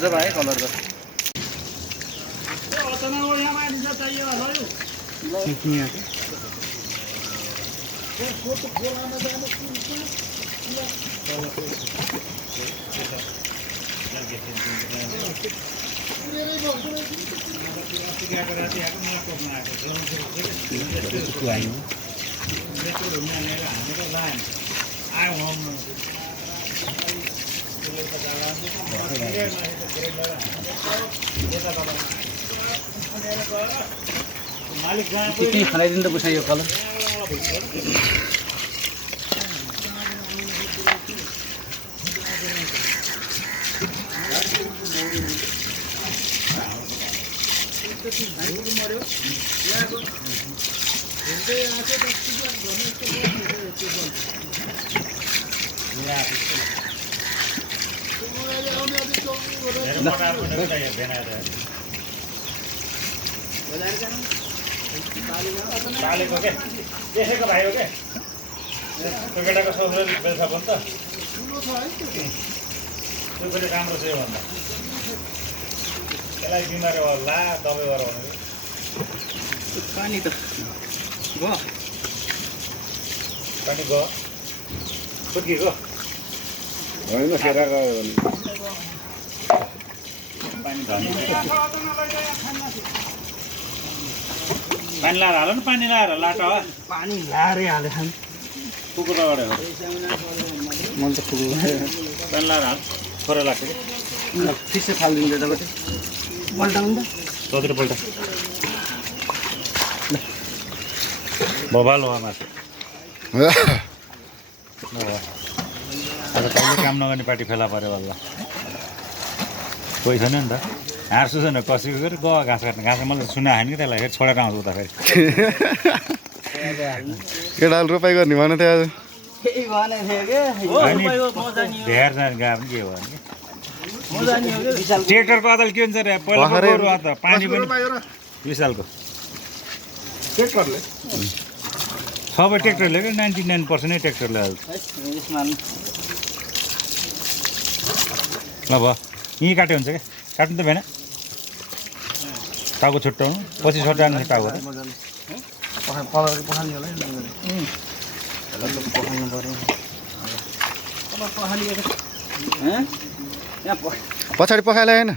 मजा आयो कलर त किन खानाइदिनु त बुझाइ यो कलर चालेको के त्यसैको भाइ हो के त्यो केटाको सोध्नु बेलसा पनि त त्यो पनि राम्रो छ भन्दा त्यसलाई बिमारी होला दबाई गर भनेको पानी त गयो पानी गयो फुर्किएको होइन खेरा गयो भने पानी धनी पानी लाएर हाल न पानी लाएर लाटा हो पानी लारै हाले खान कुकुरबाट हो मन त फुल पानी लाएर हाल छोरा लाग्छ कि फिसै फालिदिन्छ यताबाट पल्टाउनु त चौधरी पल्ट बबाल हो मासु आज कहिले काम नगर्ने पार्टी फेला पऱ्यो बल्ल कोही छैन नि त हाँड्छु छैन कसैको फेरि गयो घाँस काट्नु घाँस मैले सुना हाने कि त्यसलाई फेरि छोडेर आउँछु उता फेरि केटाले रोपाइ गर्ने भन थियो आज केही भनेको थियो धेर जाने गएको पनि के भयो भने ट्र्याक्टरको अदल के हुन्छ रे पहिला गोरु त पानी पनि विशालको ट्र्याक्टरले सबै ट्र्याक्टरले क्या 99% नै ट्र्याक्टरले हाल्छ ल भयो यहीँ काट्यो हुन्छ क्या काट्नु त भएन टाउको छुट्याउनु पछि छुट्याउनु टाउको त पछाडि पखाले होइन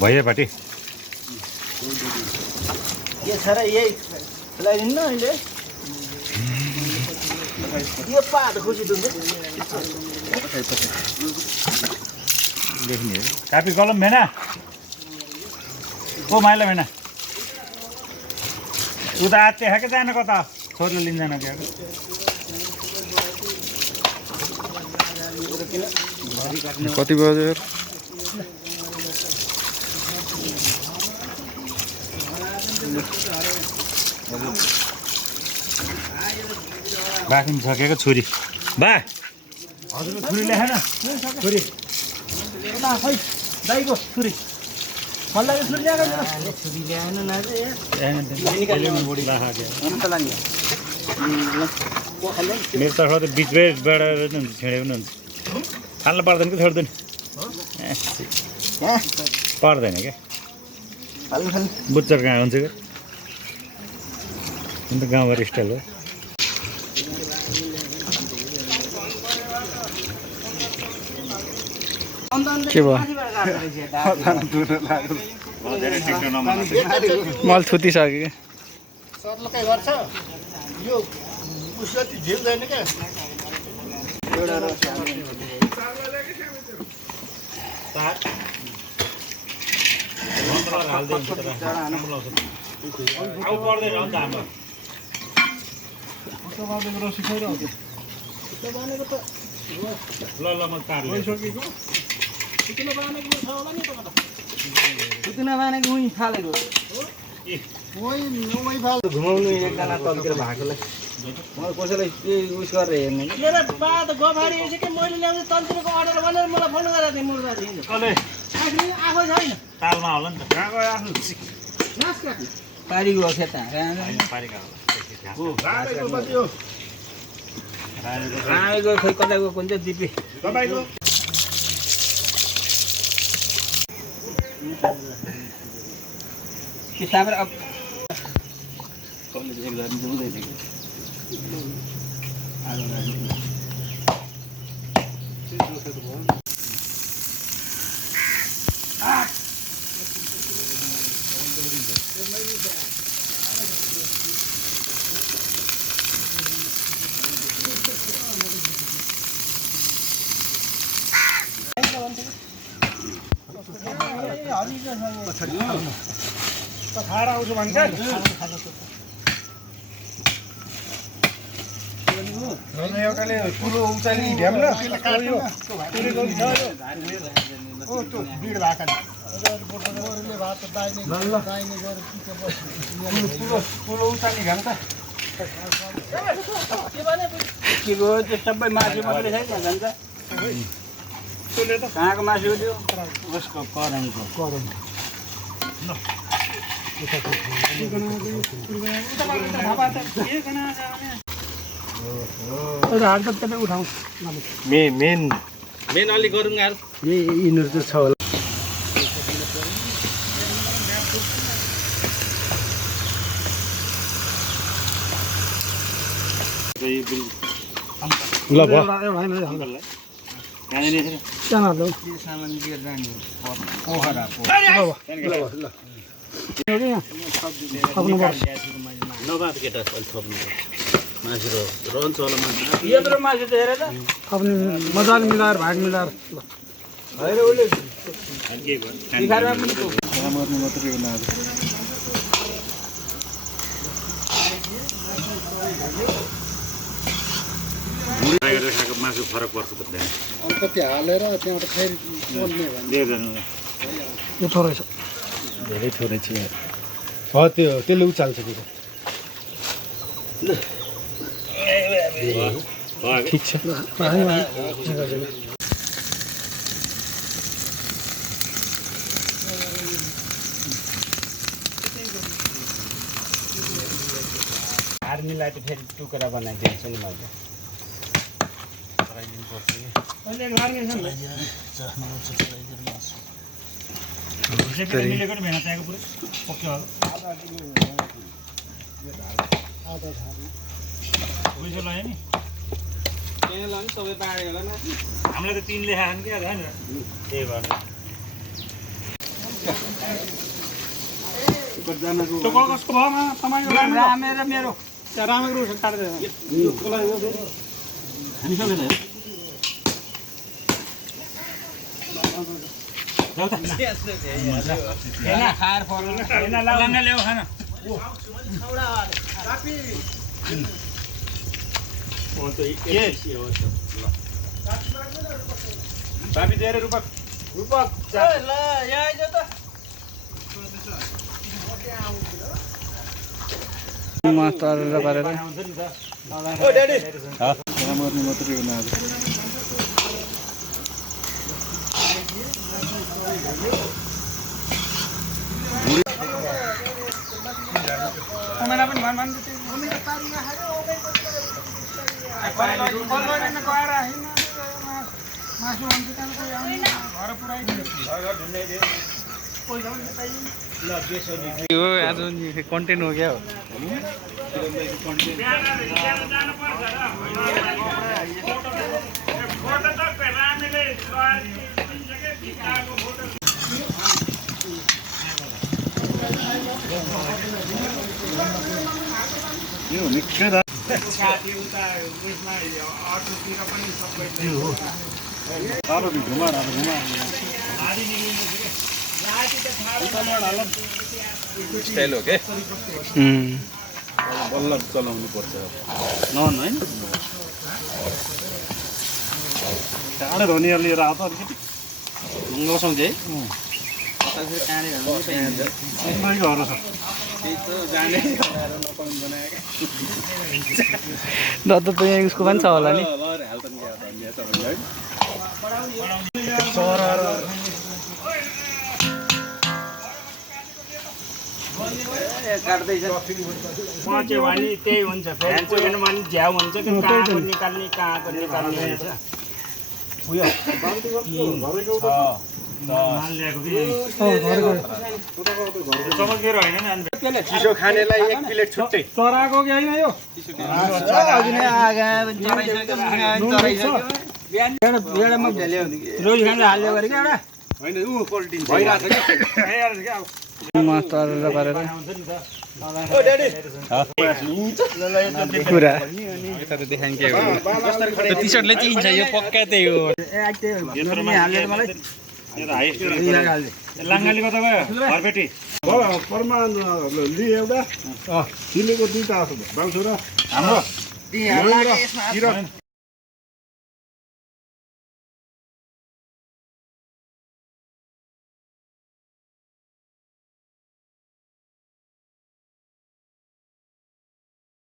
भैयापाटी के छ र यही खुलाइदिनु न अहिले यो पात खोजिदिन्छ लेख्ने कापी कलम भएन ओ माइला भएन उता आत्ते खाएको जान कता छोरीले लिँदैन क्या कति बज्यो बाख्नु सकेको छुरी बा हजुर छुरी ल्याएन छुरी दाइको छुरी मलाई छुरी ल्याएको छुरी ल्याएन बुढी राखेको मेरो तर्फ त बिचबाट छेडेको नि हुन्छ फाल्नु पर्दैन कि छोड्दैन पर्दैन क्या बुच्चर कहाँ हुन्छ क्या अन्त गाउँघर स्टाइल हो के भयो मैले थुतिसकेँ सर्लकै गर्छ यो उसले झिल्दैन क्या घुमाउनु एकजना तन्केर भएकोलाई कसैलाई उस गरेर हेर्ने मेरो बा त गफारी के मैले ल्याउने तन्त्रको अर्डर भनेर मलाई फोन गरेको थिएँ मुर्दा थिएँ आफै छैन तालमा होला नि त कहाँ गयो आफ्नो नास काट्नु पारी गयो खेता रामेको खोइ कता गयो कुन चाहिँ दिपी सामने अब खाएर आउँछु भन्छ एउटाले ठुलो उचाली ढ्याम र ठुलो उचाली घाम त के गयो त्यो सबै मासु मात्रै छैन जान्छ कहाँको मासु त्यो उसको करनको मेन अलिक गरौँ यार यिनीहरू चाहिँ छ होला ल भयो सामान लिएर जाने पोखरा यत्रो मासु त हेर त मजाले मिलाएर भाग मिलाएर खाएको मासु फरक पर्छ त अलिकति हालेर त्यहाँबाट फेरि बोल्ने यो थोरै छ धेरै थोरै छ त्यसले उचाल्छ ठिक छ आर्मीलाई त फेरि टुक्रा बनाइदिन्छु नि मैले मिलेको नि भेना त्यहाँको पुरै पक्यो पैसा लगायो नि सबै बाँडेको होला न हामीलाई त 3 लेखा खानु क्या होइन त्यही भएर त्यो कसको भएमा तपाईँको रामे र मेरो रामेको रुख काट्दै खाएर पर्नु ल्याऊ खान बाबी दिएर रूपक ल यहाँ आइज त तरेर पारेर मर्ने मात्रै हो आज महिना पनि भन भन्छ मासु हुन्छ घर पुऱ्याइदियो यो आज कन्टेन्ट हो क्या हो यो निकै दा स्टाइल हो के बल्ल चलाउनु पर्छ नन हैन टाढो धनियाँ लिएर आउँछ अलिकति ढुङ्गाउँछौँ चाहिँ ल त यहाँ उसको पनि छ होला नि पच्यो भने त्यही हुन्छ फेरि पुगेन भने झ्याउ हुन्छ कि कहाँको निकाल्ने हुन्छ चिसो खानेलाई एक प्लेट छुट्टै चराको कि होइन यो रोज खानु हाल्यो भने क्या होइन ऊ पल्टिन्छ भइरहेछ क्या मास तरेर पारेर कुरा टी सर्टले चिन्छ यो पक्का त्यही हो लाङ्गाली कता गयो घरपेटी परमा लिएँ एउटा चिलेको दुईवटा बाउँछु र हाम्रो